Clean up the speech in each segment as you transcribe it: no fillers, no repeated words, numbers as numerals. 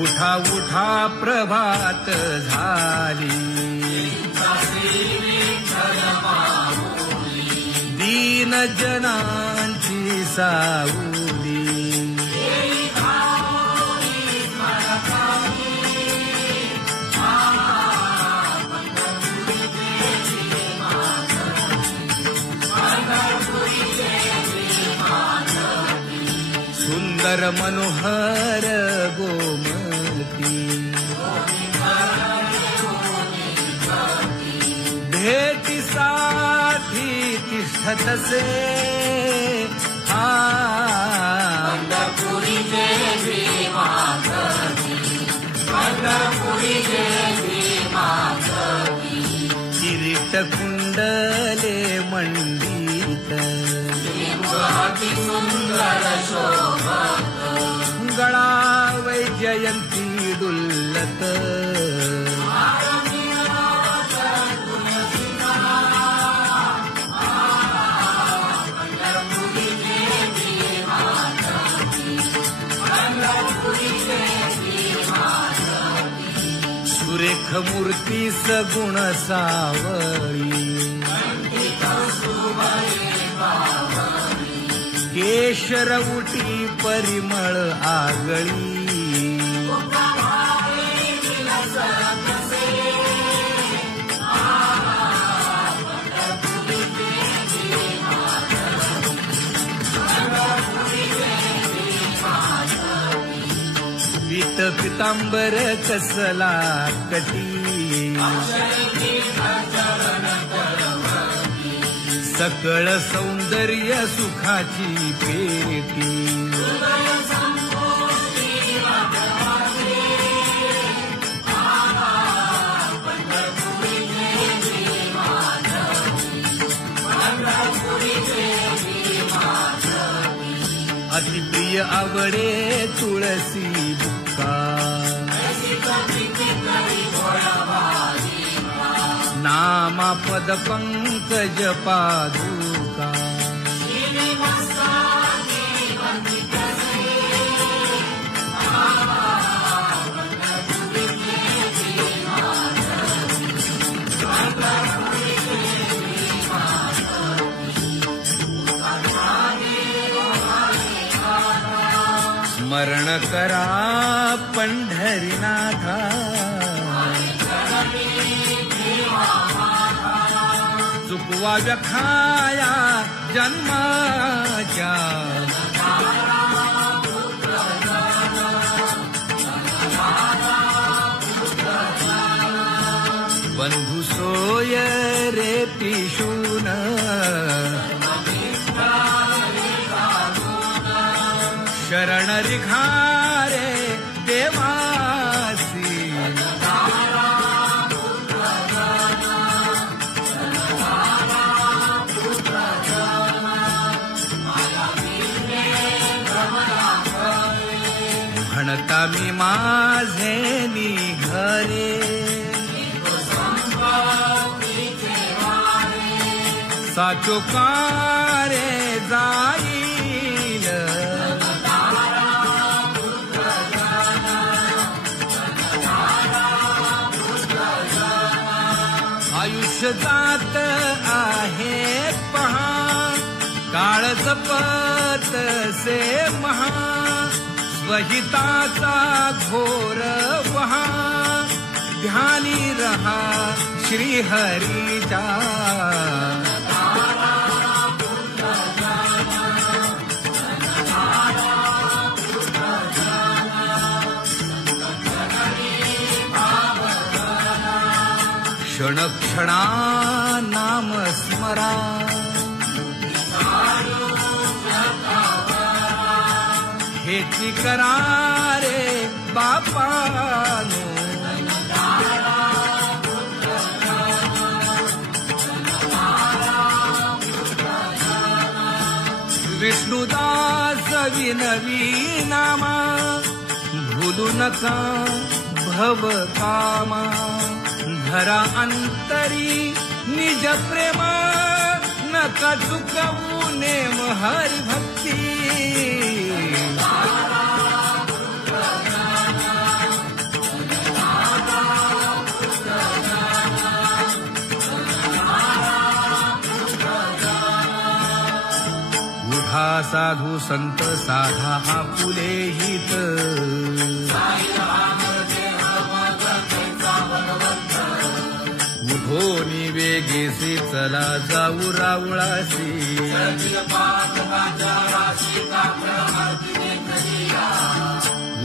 उठा उठा प्रभात झाली, दीन जनांची सावली. सुंदर मनोहर गोमती, भेटीसाठी तिष्ठतसे पंढरपुरी देवी माधवी, पंढरपुरी देवी माधवी. किरीट कुंडले मंडित, अति सुंदर शोभत. गळा वैजयंती डुल्लत, पंढरपुरी देवी माधवी, पंढरपुरी देवी माधवी. सुरेख मूर्ती सगुण सावळी, केशर उटी परिमळ आगळी. पीत पितांबर कसला कटी, सकळ सौंदर्य सुखाची पेटी. अतिप्रिय आवडे तुळसी बुक्का, नामा पद पंकज पादुका. स्मरण करा पंढरीनाथा, चुकवा व्यखाया जन्माच्या. बंधू सोय रे पिशून, शरण रिघारे देवासी. म्हणता मी माझे निघरे, साचो कारे जाईल. आयुष्य जात आहे पहा, काळ जपत से महा. स्वहिताचा घोर वहा, ध्यानी रहा श्रीहरीचा. क्षण क्षणा नाम स्मरा, हेची करा रे बापानो. विष्णुदास विनवी नामा, भूलू नका भव कामा. धरा अंतरी निज प्रेमा, नका चुकवू नेम हरी भक्ती. साधू संत साधा आपुले हित उठोनी वेगेसी चला जाऊ रावळासी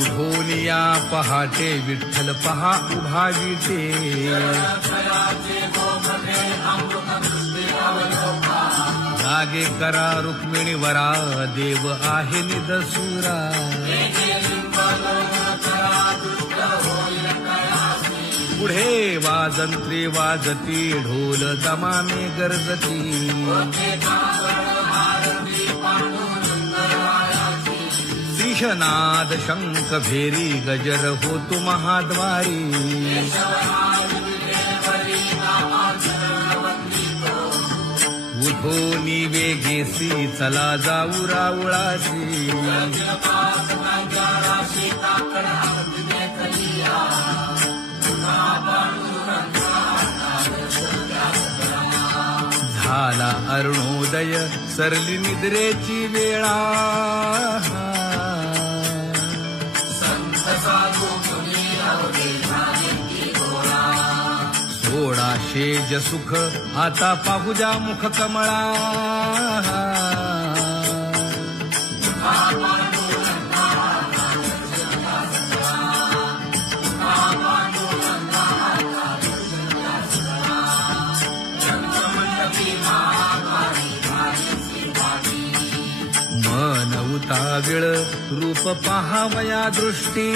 उठोनिया पहाटे विठ्ठल पहा उभा विटे जागे करा रुक्मिणी वरा देव आहे निदसुरा पुढे वाजंत्री वाजती ढोल दमामे गरजती सिंहनाद शंख भेरी गजर होतो महाद्वारी उठोनी वेगेसी चला जाऊ रावळासी झाला अरुणोदय सरली निद्रेची वेळा सोडा शेज सुख आता पाहू द्या मुख कमळा मन उताविळ रूप पहावया दृष्टी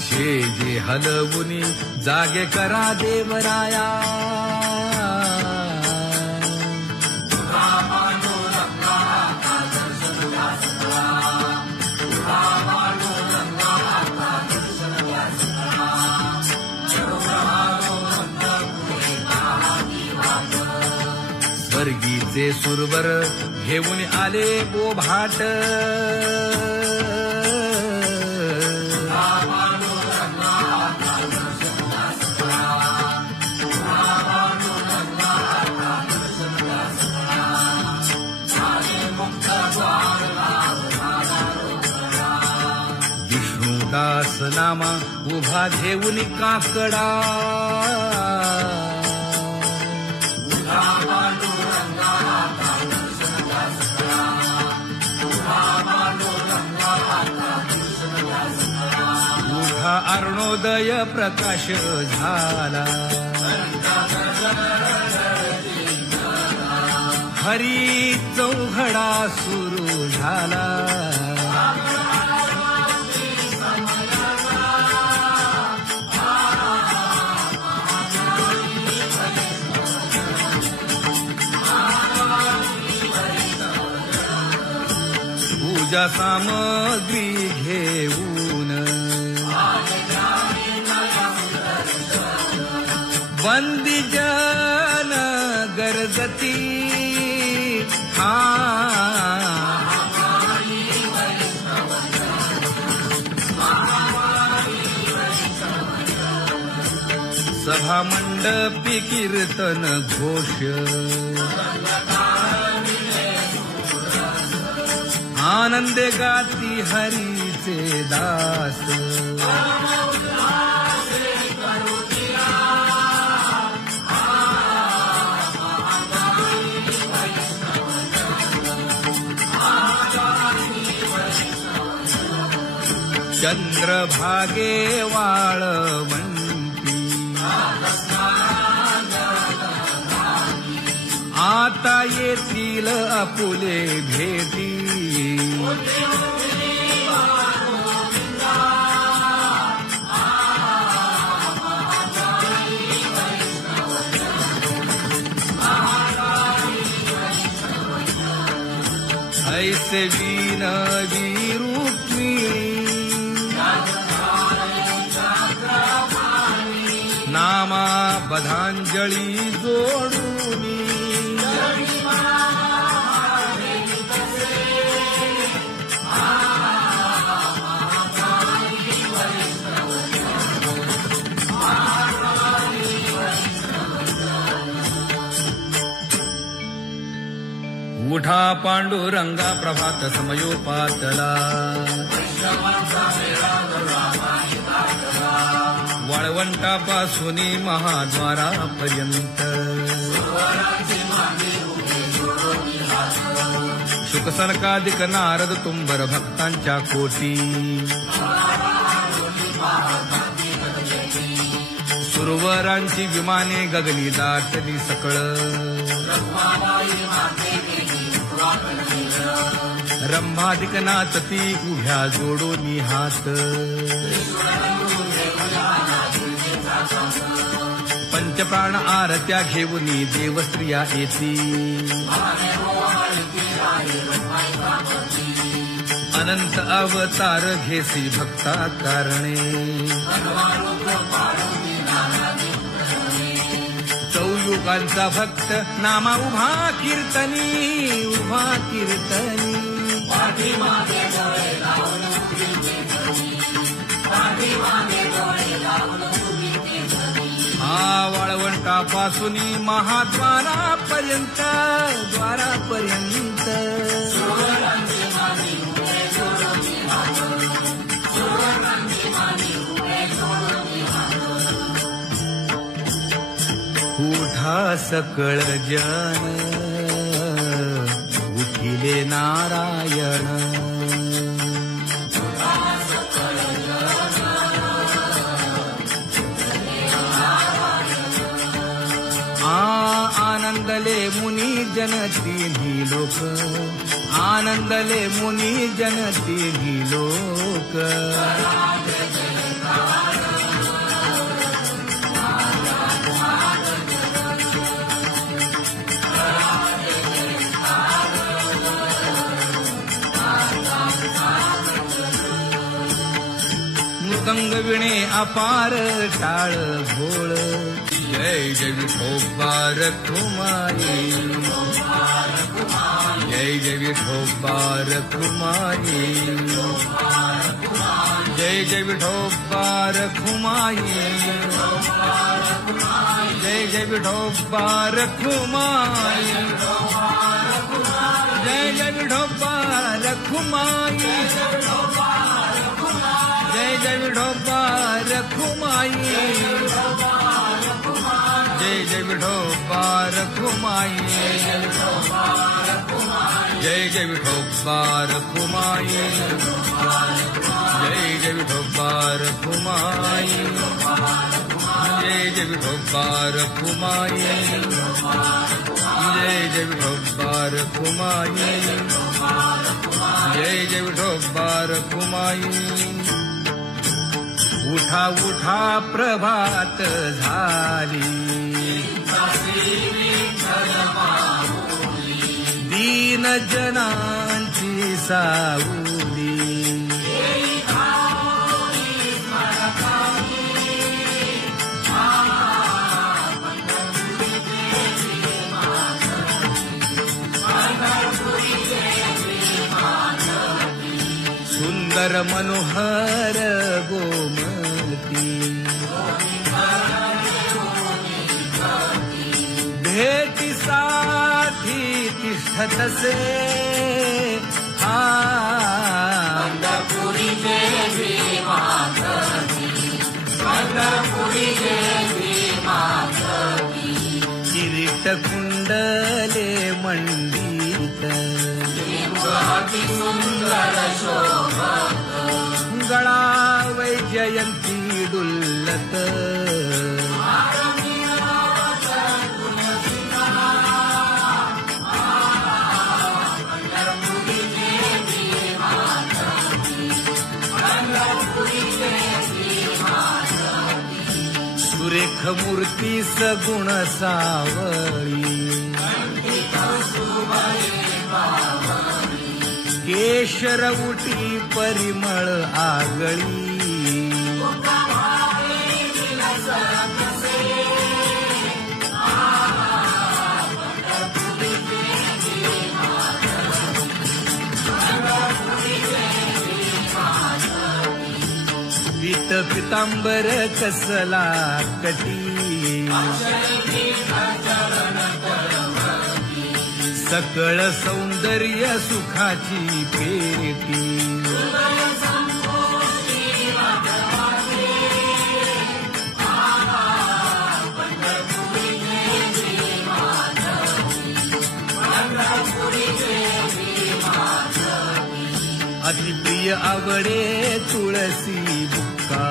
शेजे हलवुनी जागे करा देवराया स्वर्गीचे सुरवर घेऊन आले बोभाट विष्णुदास नामा उभा घेऊन काकडा उठा अरुणोदय प्रकाश झाला हरी चौघडा सुरू झाला पूजा सामग्री घेऊन बंदी जन गरजती सभा मंडपी कीर्तन घोष आनंदे गाती हरीचे दास चंद्रभागे वाळवंती आता येतील आपुले भेटी ऐसे विनवी रुक्मिणी नामा बधांजळी जोडूनी पांडुरंगा प्रभात समयोपातला वाळवंटापासून महाद्वारापर्यंत शुकसनकादिक नारद तुंबर भक्तांच्या कोटी सुरवरांची विमाने गगनी दाटली सकळ रंभादिक नाचती उभ्या जोडोनी हात पंचप्राण आरत्या घेऊनी देवस्त्रिया येती अनंत अवतार घेसी भक्ता कारणे चौयुगांचा भक्त नामा उभा कीर्तनी हा वाळवंटापासून महाद्वारापर्यंत उठा सकळ जन उठिले नारायण आनंदले मुनी जन तिन्ही लोक आनंदले मुनी जन तिन्ही लोक मृदंग विणे अपार टाळ भोळ जय जय विठोबा रखुमाई जय जय विठोबा रखुमाई जय जय विठोबा रखुमाई जय जय विठोबा रखुमाई जय जय विठोबा रखुमाई जय जय विठोबा रखुमाई जय जय विठोबा रखुमाई जय जय विठोबा रखुमाई जय जय विठोबा रखुमाई जय जय विठोबा रखुमाई जय जय विठोबा रखुमाई जय जय विठोबा रखुमाई उठा उठा प्रभात झाली दीन जनांची सावली सुंदर मनोहर गोमती भेटीसाठी तिष्ठतसे पंढरपुरी देवी किरीट कुंडले मंडित सुंदर शोभत गळा वैजयंती डुल्लत सुरेख मूर्ती सगुण सावळी केशर उटी परिमळ आगळी पीत पितांबर कसला कटी सकळ सौंदर्य सुखाची पेटी. अतिप्रिय आवडे तुळसी बुक्का,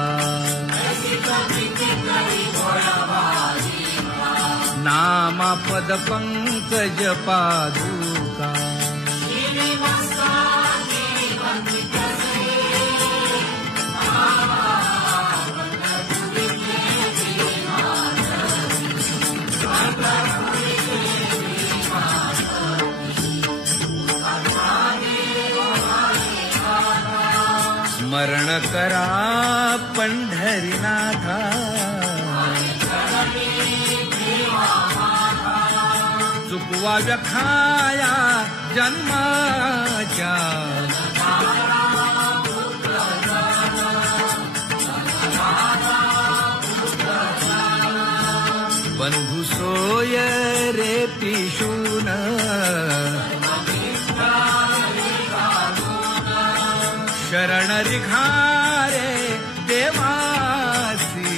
नामा पद पंकज पादुका. स्मरण करा पंढरीनाथा, चुकवा व्यखाया जन्माच्या. बंधू सोय रे पिशून, शरण रिघारे देवासी.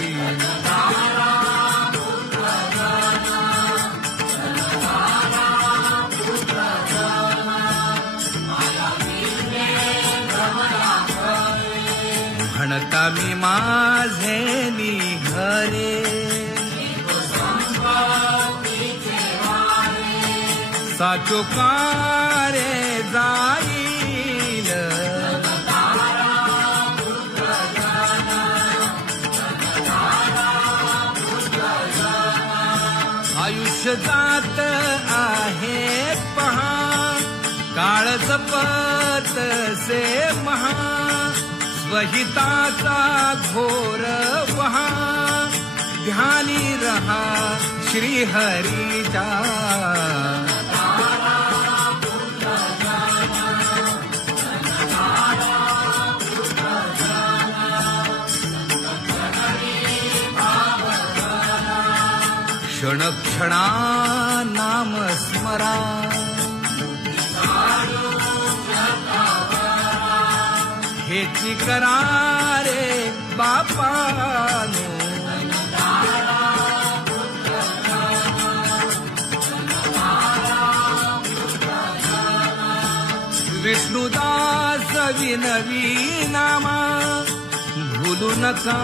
म्हणता मी माझे निघरे, साचो कारे जाईल. आयुष्य जात आहे पहा, काळ जपत से महा. स्वहिताचा घोर वहा, ध्यानी रहा श्रीहरीचा. क्षणक्षणा नाम स्मरा, हेची करा रे बापानो. विष्णुदास विनवी नामा, भूलू नका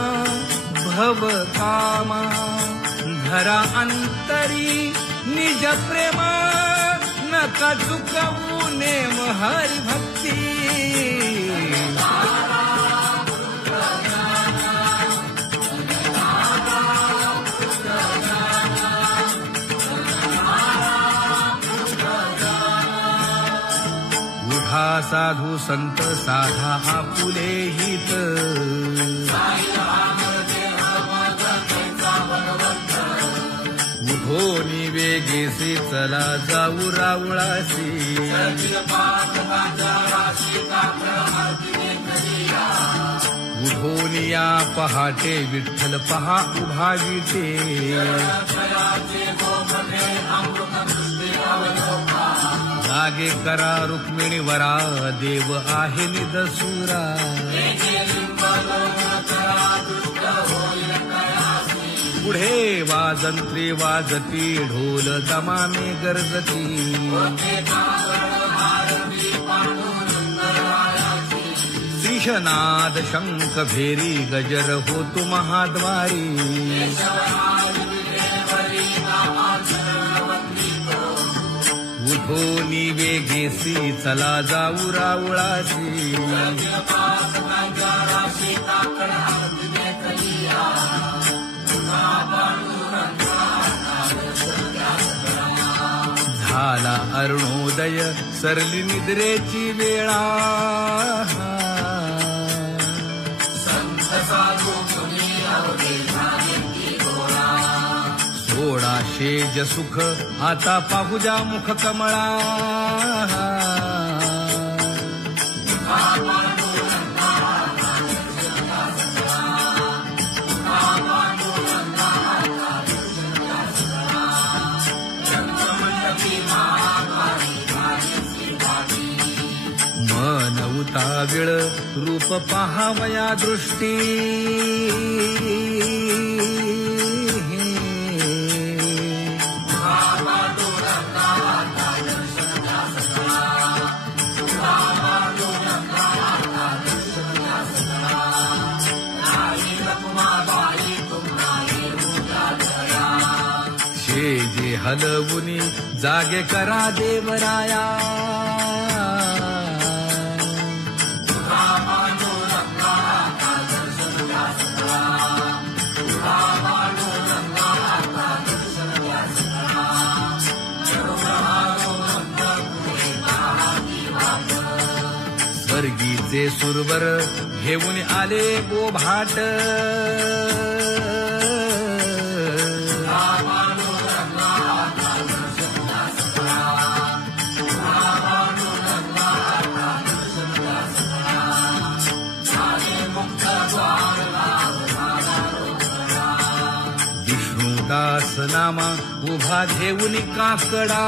भव कामा. धरा अंतरी निज प्रेमा, नका चुकवू नेम हरी भक्ती. उठा साधू संत साधा आपुले हित, उठोनी वेगेसी चला जाऊ रावळासी. उठोनिया पहाटे विठ्ठल पहा उभा विटे. जागे करा रुक्मिणी वरा, देव आहे निदसुरा. पुढे वाजंत्री वाजती, ढोल दमाने गरजती. त्रिशनाद शंख भेरी, गजर होतो महाद्वारी. उठोनी वेगेसी चला जाऊ रावळासी. झाला अरुणोदय, सरली निद्रेची वेळा. सोडा शेज सुख आता पाहू जा मुख कमळा. भूताविळ रूप पाहावया दृष्टी जे हलवुनी जागे करा देवराया स्वर्गीचे सुरवर घेऊन आले गोभाट दास नामा उभा घेऊन काकडा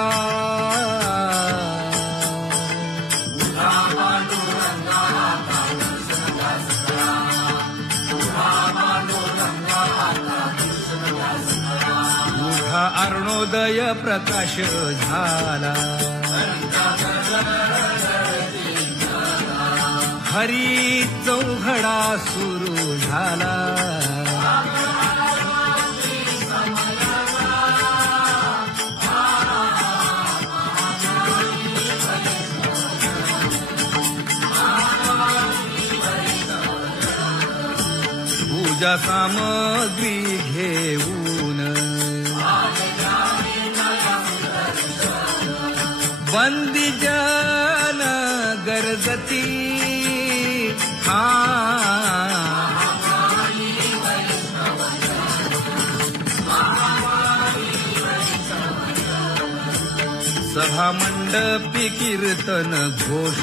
उठा अरुणोदय प्रकाश झाला हरी चौघडा सुरू झाला पूजा सामग्री घेऊन बंदी जन गरजती सभा मंडपी कीर्तन घोष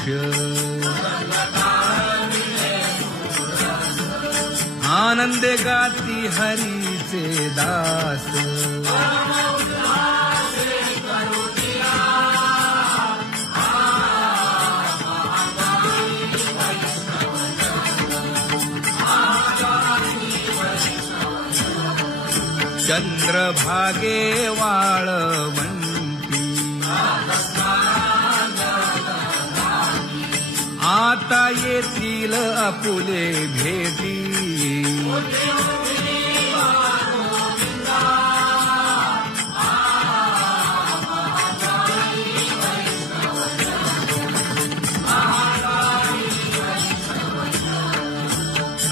आनंदे गाती हरीचे दास चंद्रभागे वाळवंटी आता येतील आपुले भेटी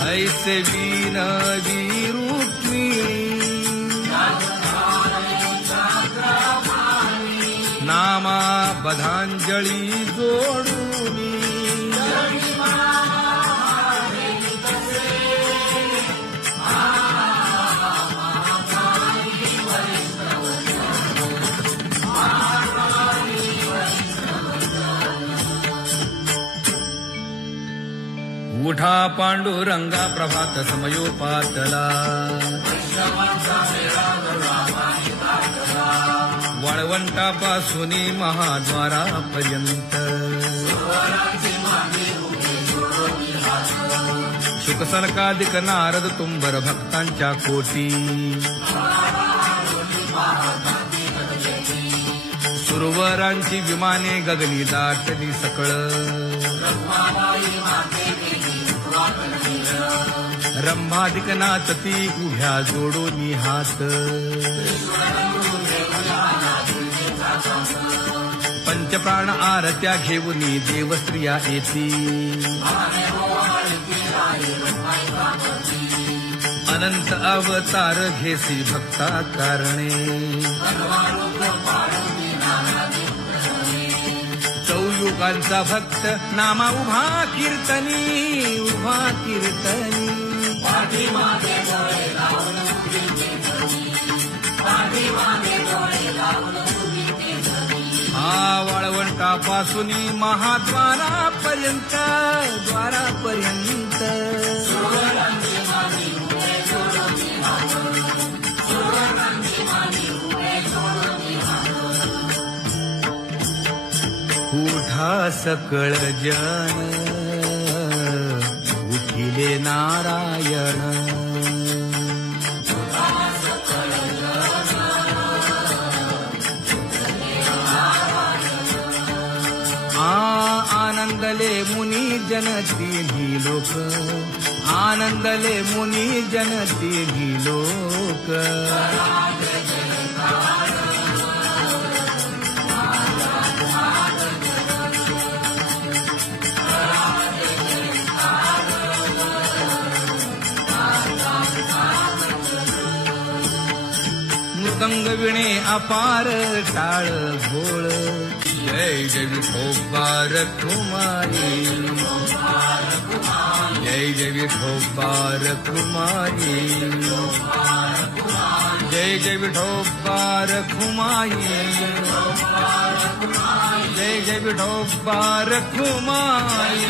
ऐसे विनवी रुक्मिणी नामा बधांजळी जोडूनी उठा पांडुरंगा प्रभात समयोपातला वाळवंटापासून महाद्वारापर्यंत शुकसनकादिक नारद तुंबर भक्तांच्या कोटी सुरवरांची विमाने गगनी दाटली सकळ रंभादिक नाचती उभ्या जोडोनी हात पंचप्राण आरत्या घेऊनी देवस्त्रिया येती अनंत अवतार घेसी भक्ता कारणे चौयुगांचा भक्त नामा उभा कीर्तनी उभा कीर्तनी हा वाळवंटापासून महाद्वारापर्यंत द्वारापर्यंत उठा सकळ जन जनती लोक आनंदले मुनी जनती लोक मृदंग विणे अपार टाळ भोळ जय जय विठोबा रखुमाई जय जय विठोबा रखुमाई जय जय विठोबा रखुमाई जय जय विठोबा रखुमाई